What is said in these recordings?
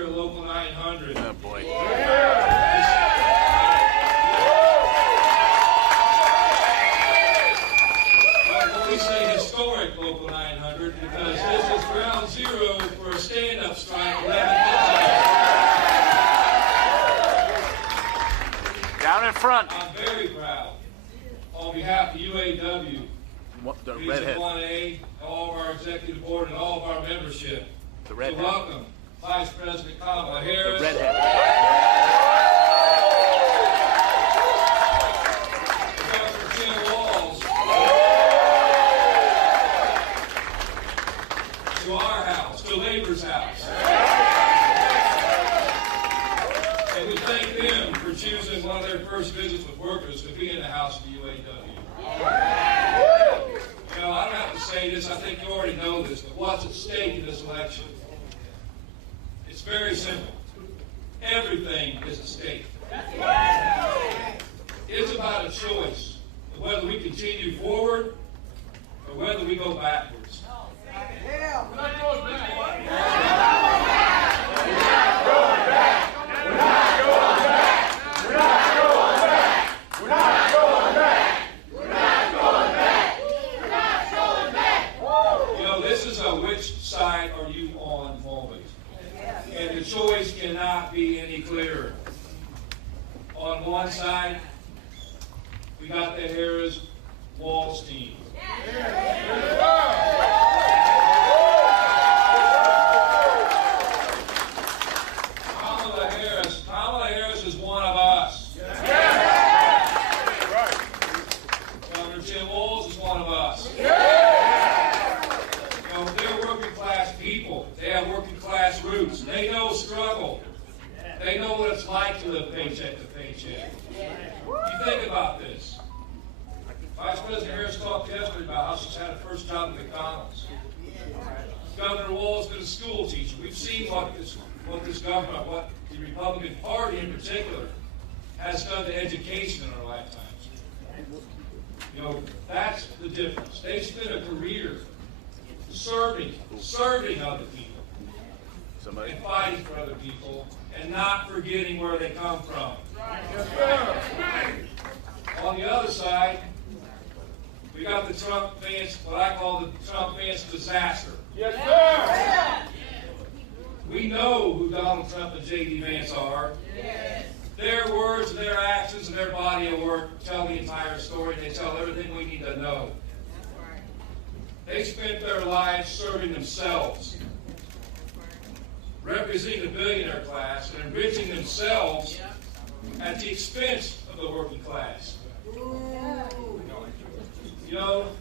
here at Local 900. Oh, boy. We say historic Local 900 because this is ground zero for a stand-up strike 11 Down in front. I'm very proud, on behalf of UAW, The Region redhead. 1A, all of our executive board, and all of our membership, The to redhead. welcome Vice President Kamala Harris. The redhead. Dr. Walz, to our house, to Labor's house. And we thank them for choosing one of their first visits with workers to be in the House of the UAW. You know, I don't have to say this, I think you already know this, but what's at stake in this election? It's very simple. Everything is at stake. It's about a choice of whether we continue forward or whether we go backwards. We're not going back. You know, this is a which side are you on moment. And the choice cannot be any clearer. On one side, we got the Harris-Walz team. Kamala Harris is one of us. Governor Jim Walz is one of us. You know, they're working class people. They have working class roots. They know struggle. They know what it's like to live paycheck to paycheck. You think about this. Vice President Harris talked yesterday about how she's had her first job at McDonald's. Governor Walz has been a school teacher. We've seen what this government, what the Republican Party in particular, has done to education in our lifetimes. You know, that's the difference. They've spent a career serving other people, and fighting for other people, and not forgetting where they come from. On the other side, we got the Trump Vance, what I call the Trump Vance disaster. Yes, sir. We know who Donald Trump and J.D. Vance are. Their words, their actions, and their body of work tell the entire story. They tell everything we need to know. They spent their lives serving themselves, representing the billionaire class, and enriching themselves at the expense of the working class. You know,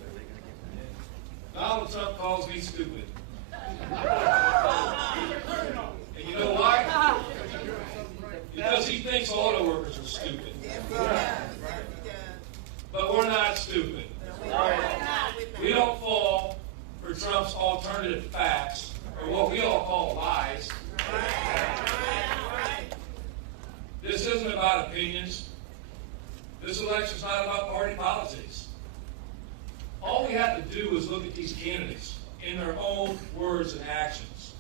Donald Trump calls me stupid. And you know why? Because he thinks auto workers are stupid. But we're not stupid. We don't fall for Trump's alternative facts, or what we all call lies. This isn't about opinions. This election's not about party politics. All we have to do is look at these candidates in their own words and actions.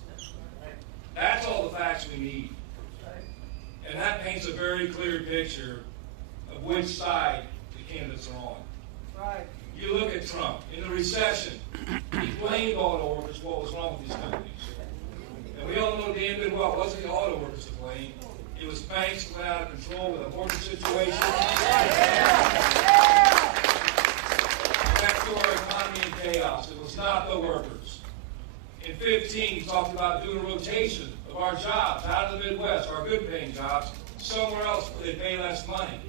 That's all the facts we need. And that paints a very clear picture of which side the candidates are on. Right. You look at Trump. In the recession, he blamed auto workers for what was wrong with these companies. And we all know damn good well it wasn't the auto workers to blame. It was banks that went out of control with a mortgage situation. Back to our economy in chaos. It was not the workers. In 15, he talked about doing a rotation of our jobs out of the Midwest, our good-paying jobs, somewhere else where they pay less money.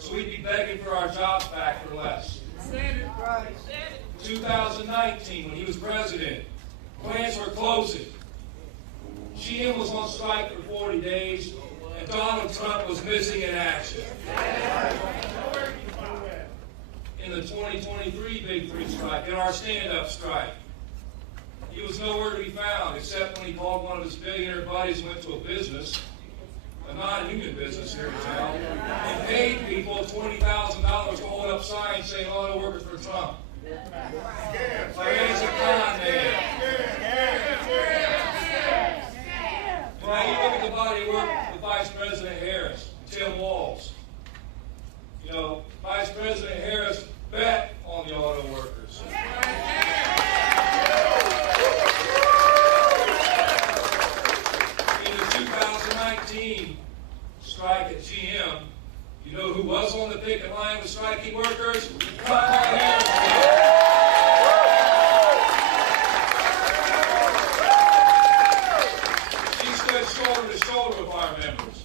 So we'd be begging for our jobs back for less. 2019, when he was president, plants were closing. GM was on strike for 40 days, and Donald Trump was missing in action. In the 2023 Big Three strike, in our stand-up strike, he was nowhere to be found except when he called one of his billionaire buddies and went to a business, a non-union business here in town, and paid people $20,000 to hold up signs saying auto workers for Trump. Like he's a con man. Now you look anybody work with Vice President Harris, Tim Walz. You know, Vice President Harris bet on the auto workers. In the 2019 strike at GM, you know who was on the picket line with striking workers? Kamala Harris. She stood shoulder to shoulder with our members.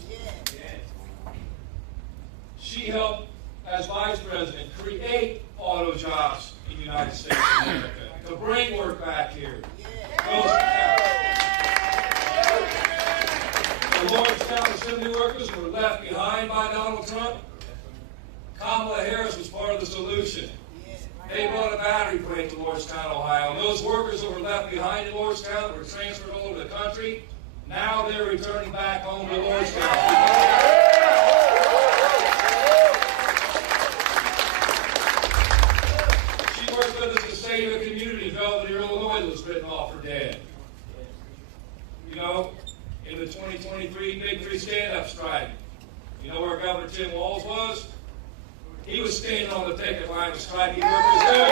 She helped, as Vice President, create auto jobs in the United States of America, to bring work back here. The Lordstown assembly workers were left behind by Donald Trump. Kamala Harris was part of the solution. They brought a battery plant to Lordstown, Ohio. And those workers that were left behind in Lordstown were transferred all over the country. Now they're returning back home to Lordstown. She worked with us to save a community in Belvedere, Illinois that was written off for dead. You know, in the 2023 Big Three stand-up strike, you know where Governor Tim Walz was? He was standing on the picket line with striking workers too.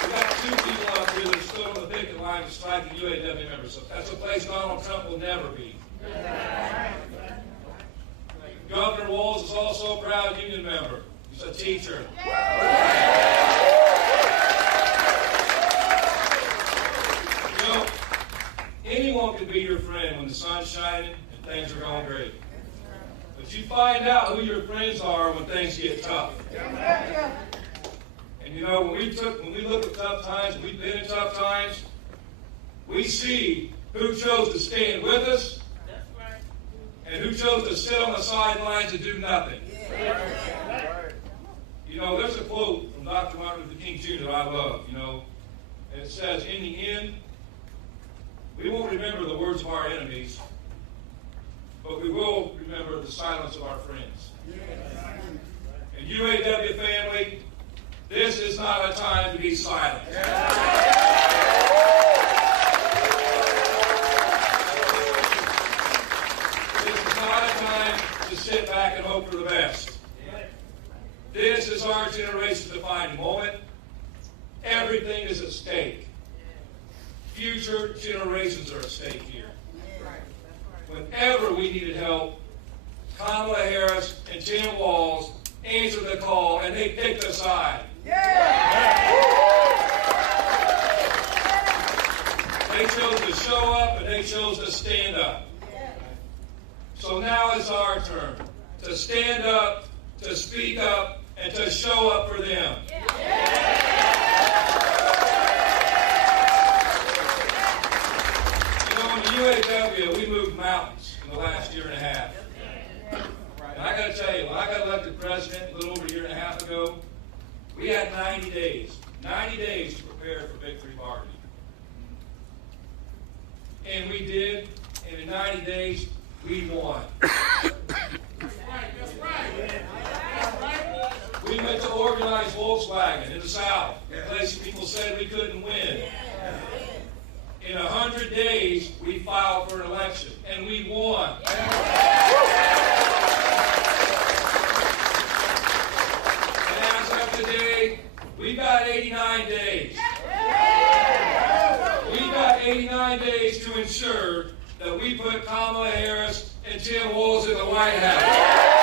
We got two people up here that stood on the picket line with striking UAW members. So that's a place Donald Trump will never be. Governor Walz is also a proud union member. He's a teacher. You know, anyone can be your friend when the sun's shining and things are going great. But you find out who your friends are when things get tough. And you know, when we look at tough times, we've been in tough times, we see who chose to stand with us and who chose to sit on the sidelines and do nothing. You know, there's a quote from Dr. Martin Luther King Jr. that I love, you know, and it says, in the end, we won't remember the words of our enemies, but we will remember the silence of our friends. And UAW family, this is not a time to be silent. This is not a time to sit back and hope for the best. This is our generation's defining moment. Everything is at stake. Future generations are at stake here. Whenever we needed help, Kamala Harris and Tim Walz answered the call, and they picked a side. They chose to show up, and they chose to stand up. So now it's our turn to stand up, to speak up, and to show up for them. UAW, we moved mountains in the last year and a half. And I got to tell you, when I got elected president a little over a year and a half ago, we had 90 days to prepare for Big Three bargaining. And we did, and in 90 days, we won. We went to organize Volkswagen in the South, places people said we couldn't win. In 100 days, we filed for an election, and we won. And as of today, we've got 89 days. We've got 89 days to ensure that we put Kamala Harris and Tim Walz in the White House.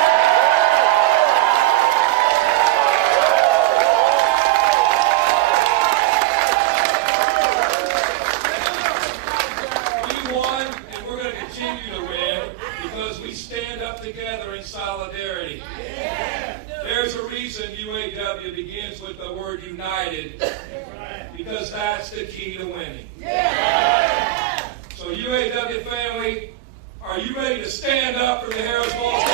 Together in solidarity. There's a reason UAW begins with the word united, because that's the key to winning. So UAW family, are you ready to stand up for the Harris-Walz?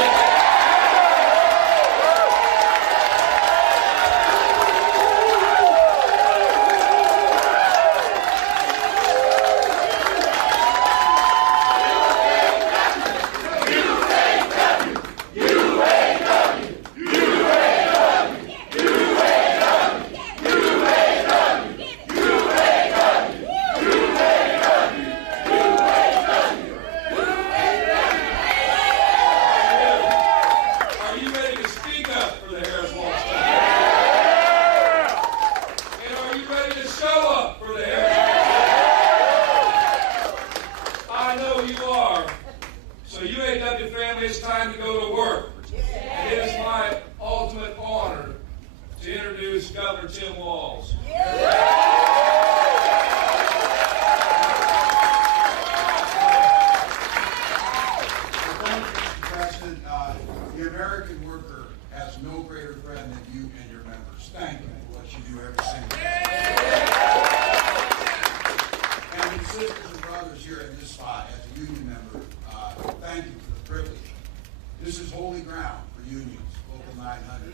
sisters and brothers here in this spot, as a union member, thank you for the privilege. This is holy ground for unions, Local 900.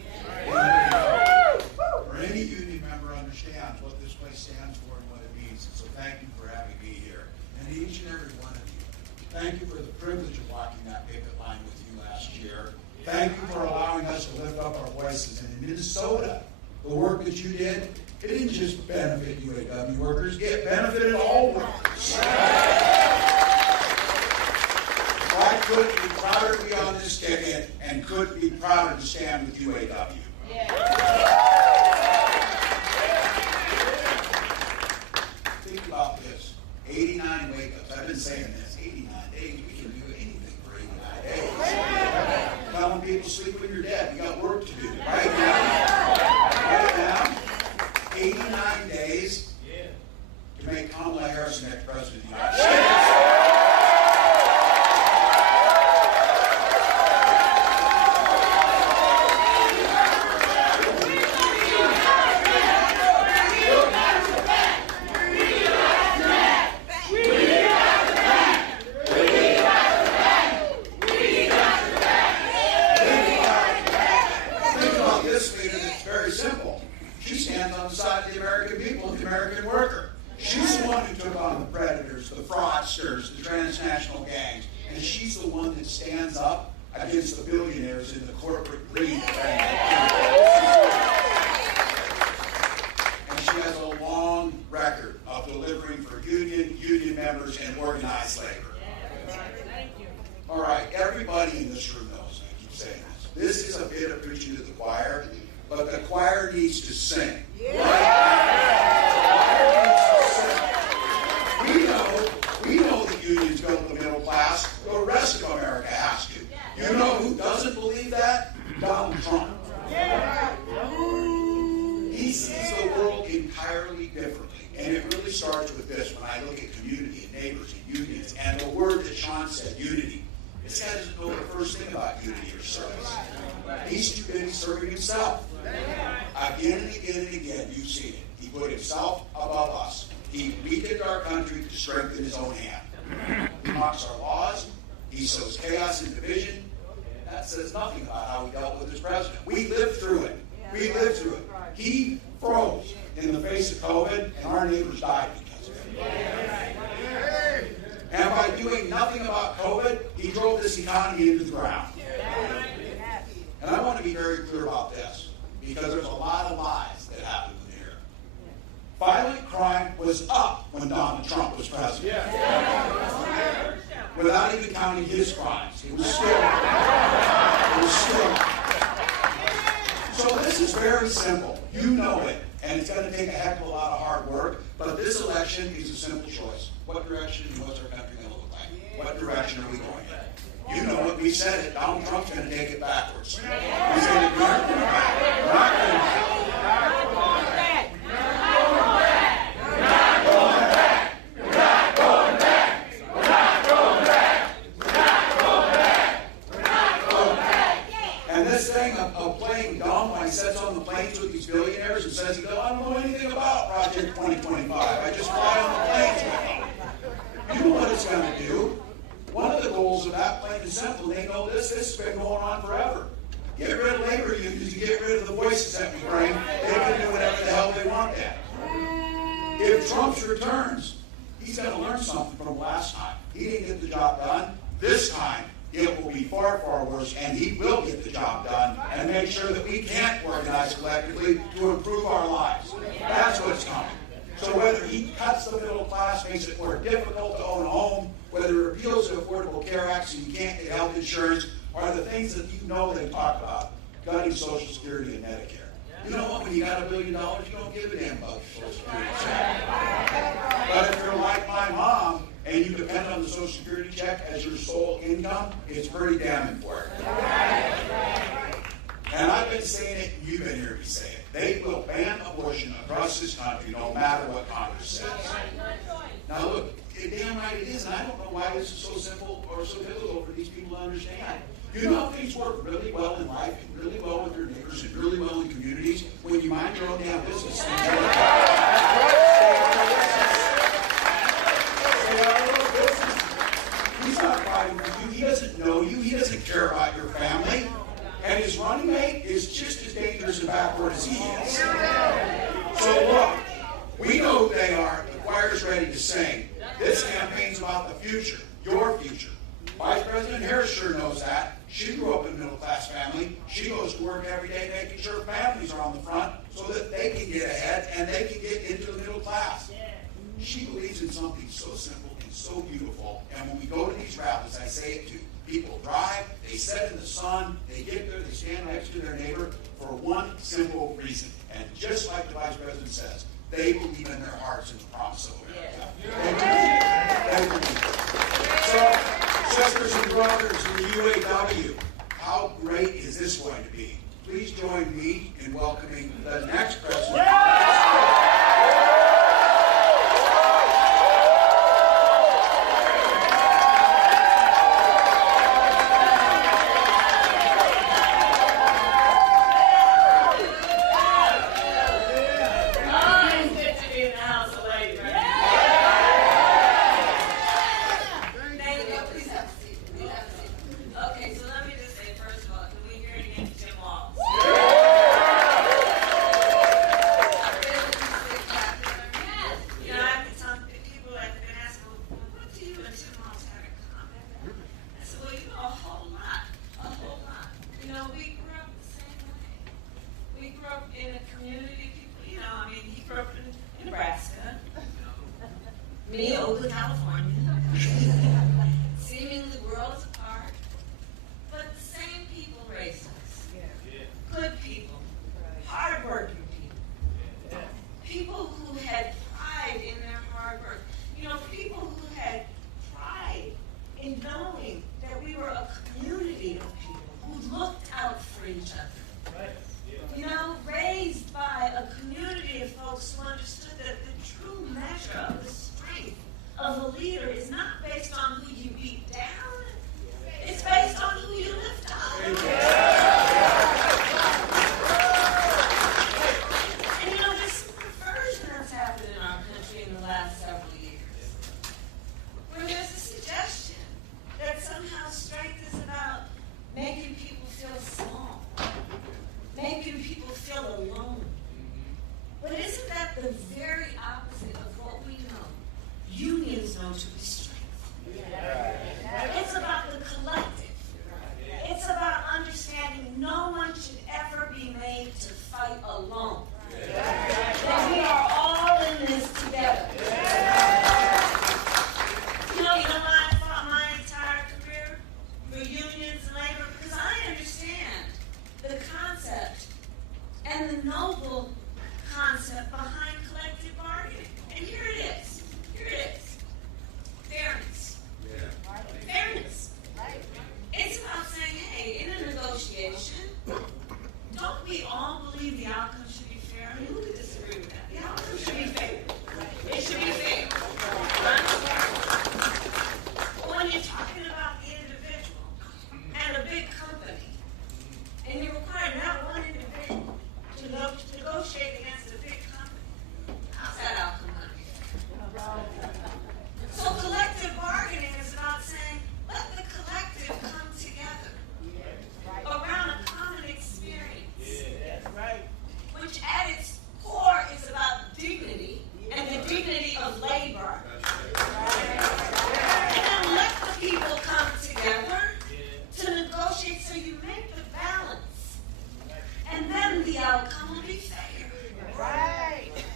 For any union member understands what this place stands for and what it means. So thank you for having me here. And each and every one of you, thank you for the privilege of walking that picket line with you last year. Thank you for allowing us to lift up our voices. And in Minnesota, the work that you did, it didn't just benefit UAW workers, it benefited all workers. I couldn't be prouder to be on this ticket and couldn't be prouder to stand with UAW. Think about this, 89 wake-ups. I've been saying this, 89 days, we can do anything for 89 days. Telling people sleep when you're dead, you got work to do. Right now, 89 days to make Kamala Harris the next president of the United States. The transnational gangs, and she's the one that stands up against the billionaires in the corporate greed. And she has a long record of delivering for union members and organized labor. All right, everybody in this room knows, I keep saying this. This is a bit of preaching to the choir, but the choir needs to sing. We know that unions built the middle class. The rest of America has to. You know who doesn't believe that? Donald Trump. He sees the world entirely differently. And it really starts with this. When I look at community and neighbors and unions, and the word that Shawn said, unity. This guy doesn't know the first thing about unity or service. He's too busy serving himself. Again and again and again, you've seen it. He put himself above us. He weakened our country to strengthen his own hand. He mocks our laws. He sows chaos and division. That says nothing about how he dealt with his president. We lived through it. We lived through it. He froze in the face of COVID, and our neighbors died because of it. And by doing nothing about COVID, he drove this economy into the ground. And I want to be very clear about this, because there's a lot of lies that happened. Violent crime was up when Donald Trump was president. Without even counting his crimes. It was still. So this is very simple. You know it. And it's going to take a heck of a lot of hard work. But this election is a simple choice. What direction and what's our country going to look like? What direction are we going in? You know it. We said it. Donald Trump's going to take it backwards. He's going to do it back. Not going back. With these billionaires and says, I don't know anything about Project 2025. I just fly on the planes with them. You know what it's going to do. One of the goals of that plan is simple. They know this has been going on forever. Get rid of labor unions and get rid of the voices that we bring. They can do whatever the hell they want then. If Trump returns, he's going to learn something from last time. He didn't get the job done. This time, it will be far, far worse, and he will get the job done and make sure that we can't organize collectively to improve our lives. That's what's coming. So whether he cuts the middle class, makes it more difficult to own a home, whether he repeals the Affordable Care Act so you can't get health insurance, are the things that you know they talk about, gutting Social Security and Medicare. You know what? When you got $1 billion, you don't give a damn about Social Security check. But if you're like my mom, and you depend on the Social Security check as your sole income, it's pretty damn important. And I've been saying it, and you've been hearing me say it. They will ban abortion across this country no matter what Congress says. Now look, damn right it is, and I don't know why this is so simple or so difficult for these people to understand. You know things work really well in life, and really well with your neighbors, and really well in communities when you mind your own damn business. you. He doesn't know you. He doesn't care about your family. And his running mate is just as dangerous and backward as he is. So look, we know who they are. The choir's ready to sing. This campaign's about the future, your future. Vice President Harris sure knows that. She grew up in a middle-class family. She goes to work every day making sure families are on the front so that they can get ahead and they can get into the middle class. She believes in something so simple and so beautiful. And when we go to these rallies, I say it too. People drive, they sit in the sun, they get there, they stand next to their neighbor for one simple reason. And just like the Vice President says, they believe in their hearts in the promise of America. They believe it. So, sisters and brothers in the UAW, how great is this going to be? Please join me in welcoming the next president. Me, Oakland, California. Seemingly worlds apart, but the same people raised us. Good people, hard-working people. People who had pride in their hard work. You know, people who had pride in knowing that we were a community of people who looked out for each other. You know, raised by a community of folks who understood that the true measure of the strength of a leader is not based on who you beat down, it's based on who you lift up. And you know, there's some perversion that's happened in our country in the last several years, where there's a suggestion that somehow strength is about making people feel small, making people feel alone. But isn't that the very opposite of what we know unions know to be strength? It's about the collective. It's about understanding no one should ever be made to fight alone. That we are all in this together. You know why I fought my entire career for unions and labor? Because I understand the concept and the noble concept behind collective bargaining. And here it is. Fairness. Fairness. It's about saying, hey, in a negotiation, don't we all believe the outcome should be fair? I mean, who could disagree with that? The outcome should be fair. It should be fair. But when you're talking about the individual and a big company, and you require not one individual to negotiate against a big company, how's that outcome going to be fair? So collective bargaining is about saying, let the collective come together around a common experience, which at its core is about dignity and the dignity of labor. And then let the people come together to negotiate so you make the balance. And then the outcome will be fair.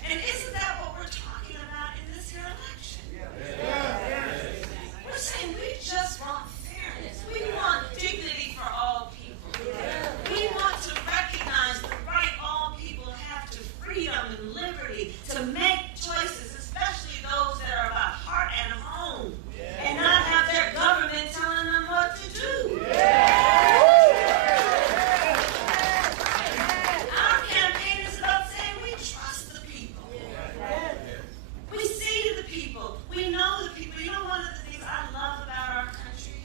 And isn't that what we're talking about in this here election? We're saying we just want fairness. We want dignity for all people. We want to recognize the right all people have to freedom and liberty to make choices, especially those that are about heart and home, and not have their government telling them what to do. Our campaign is about saying we trust the people. We see the people. We know the people. You know, one of the things I love about our country?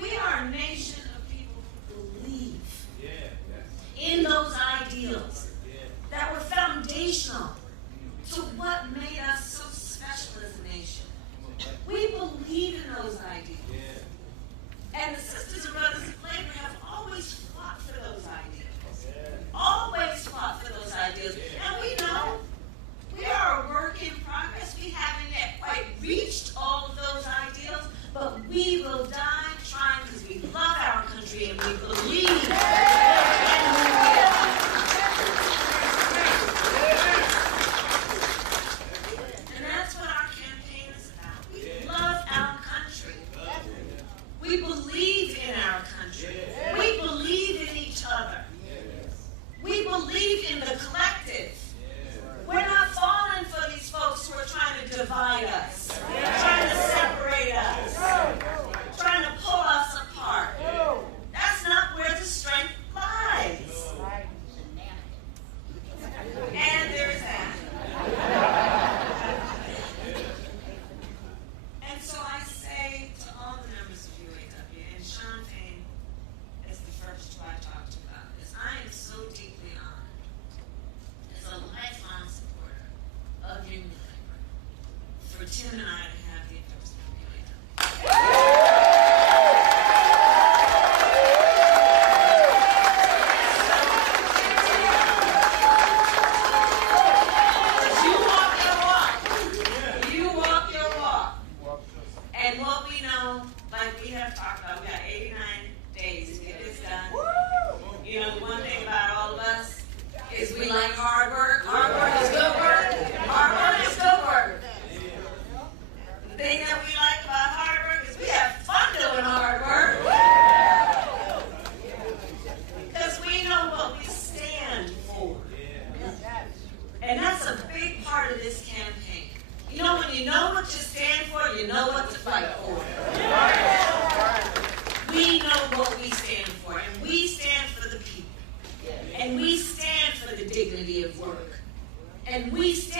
We are a nation of people who believe in those ideals that were foundational to what made us so special as a nation. We believe in those ideals. And the Sisters and Brothers of Labor have always fought for those ideals. Always fought for those ideals. And we know we are a work in progress. We haven't yet quite reached all of those ideals, but we will die trying because we love our country and we believe in who we are. And that's what our campaign is about. We love our country. We believe in our country. We believe in each other. We believe in the collective. We're not falling for these folks who are trying to divide us, trying to separate us, trying to pull us apart. That's not where the strength lies. And there's that. And so I say to all the members of UAW, and Shawn Fain is the first who I talked to about this, I am so deeply honored as a lifelong supporter of union labor for Tim and I to have the endorsement of UAW. You walk your walk. You walk your walk. And what we know, like we have talked about, we got 89 days to get this done. You know, the one thing about all of us is we like hard work. Hard work is good work. Hard work is good work. The thing that we like about hard work is we have fun doing hard work. Because we know what we stand for. And that's a big part of this campaign. You know, when you know what you stand for, you know what to fight for. We know what we stand for, and we stand for the people. And we stand for the dignity of work. And we stand